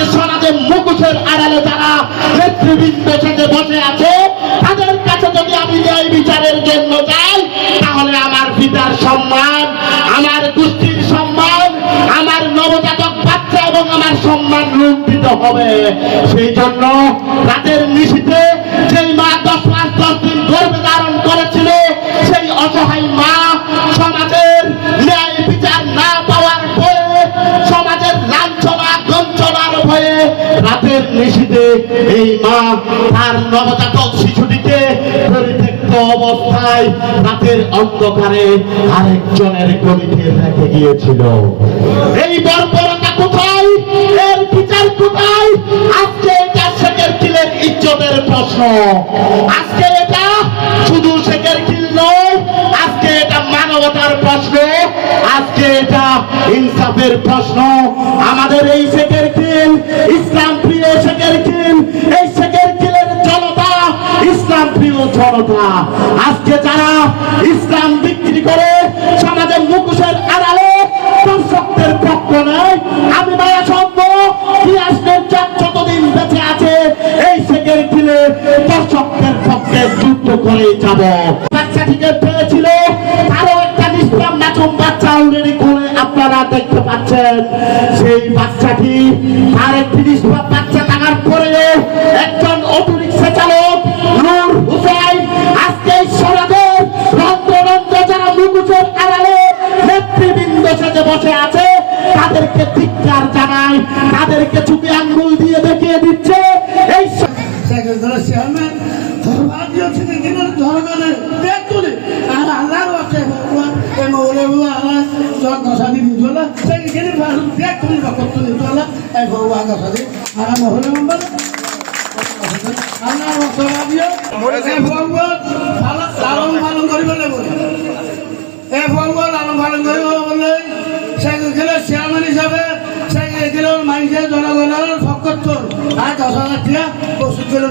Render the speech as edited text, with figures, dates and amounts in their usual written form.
আজকে সমাজে মুখোশের আড়ালে যারা নেতৃবৃন্দ থেকে বসে আছে তাদের কাছে যদি আমি ন্যায় বিচারের জন্য যাই তাহলে আমার পিতার সম্মান, আমার গোষ্ঠীর সম্মান, আমার নবজাতক বাচ্চা এবং আমার সম্মান লুণ্ঠিত হবে। সেই জন্য রাতের নিশীথে যেই মা 10 মাস 10 দিন গর্ভে ধারণ করেছিল সেই অসহায় মা সমাজের ন্যায় বিচার না পাওয়ার ভয়ে, সমাজের লাঞ্ছনা গঞ্জনার ভয়ে রাতের নিশীথে এই মা তার নবজাতক শিশুটিকে পরিত্যক্ত অবস্থায় রাতের অন্ধকারে আরেকজনের গলিতে রেখে গিয়েছিল। এই বর্বরতা কোথায়? এর বিচার কোথায়? আজকে এটা শেখেরকিলের ইজ্জতের প্রশ্ন। আজকে এটা শুধু শেখেরকিল নয়, আজকে এটা মানবতার প্রশ্ন, আজকে এটা ইনসাফের প্রশ্ন। আমাদের এই শেখেরকিল, ইসলাম প্রিয় শেখেরকিল, এই শেখেরকিলের জনতা, ইসলাম প্রিয় জনতা, আজকে যারা ইসলাম বিক্রি করে সমাজে মুখোশের আড়ালে দর্শকদের পক্ষ নেয়, আমি মায়া সম্ভব কি আসবেন যতদিন বেঁচে আছে এই শেখেরকিলে দর্শকদের পক্ষে যুদ্ধ করে যাব। বাচ্চাটিকে পেয়েছিল আরো একটা নিষ্পাপ মাসুম বাচ্চা অলরেডি করে আপনারা দেখতে পাচ্ছেন। সেই বাচ্চাটি আর একটি নিষ্পাপ বাচ্চা থাকার পরেও একজন অটোরিক্সা চালক নূর হুসাইন আজকে সমাজের রন্ধ্র যারা মুখোশের আড়ালে নেতৃবৃন্দ সাথে বসে আছে তাদেরকে ধিক্কার জানায়, তাদেরকে চুপে আঙ্গুল দিয়ে দেখিয়ে দিচ্ছে এই চেয়ারম্যান জনগণের ব্যাগ তুলে আর আল্লাহর আছে দশাদি বুঝলা সেখানে ব্যাগ তুলে করতে নিতলা এই ভগবান দশাদি আর মহলে মেম্বার আল্লাহর অসবাদিও এই ভগবান লালন পালন করিব লাগিব। এই ভগবান লালন পালন করিব বলে সেখানে চেয়ারম্যান হিসাবে সেখানে মানুষের জনগণের ফকর আর 10,000 টাকা প্রস্তুত করে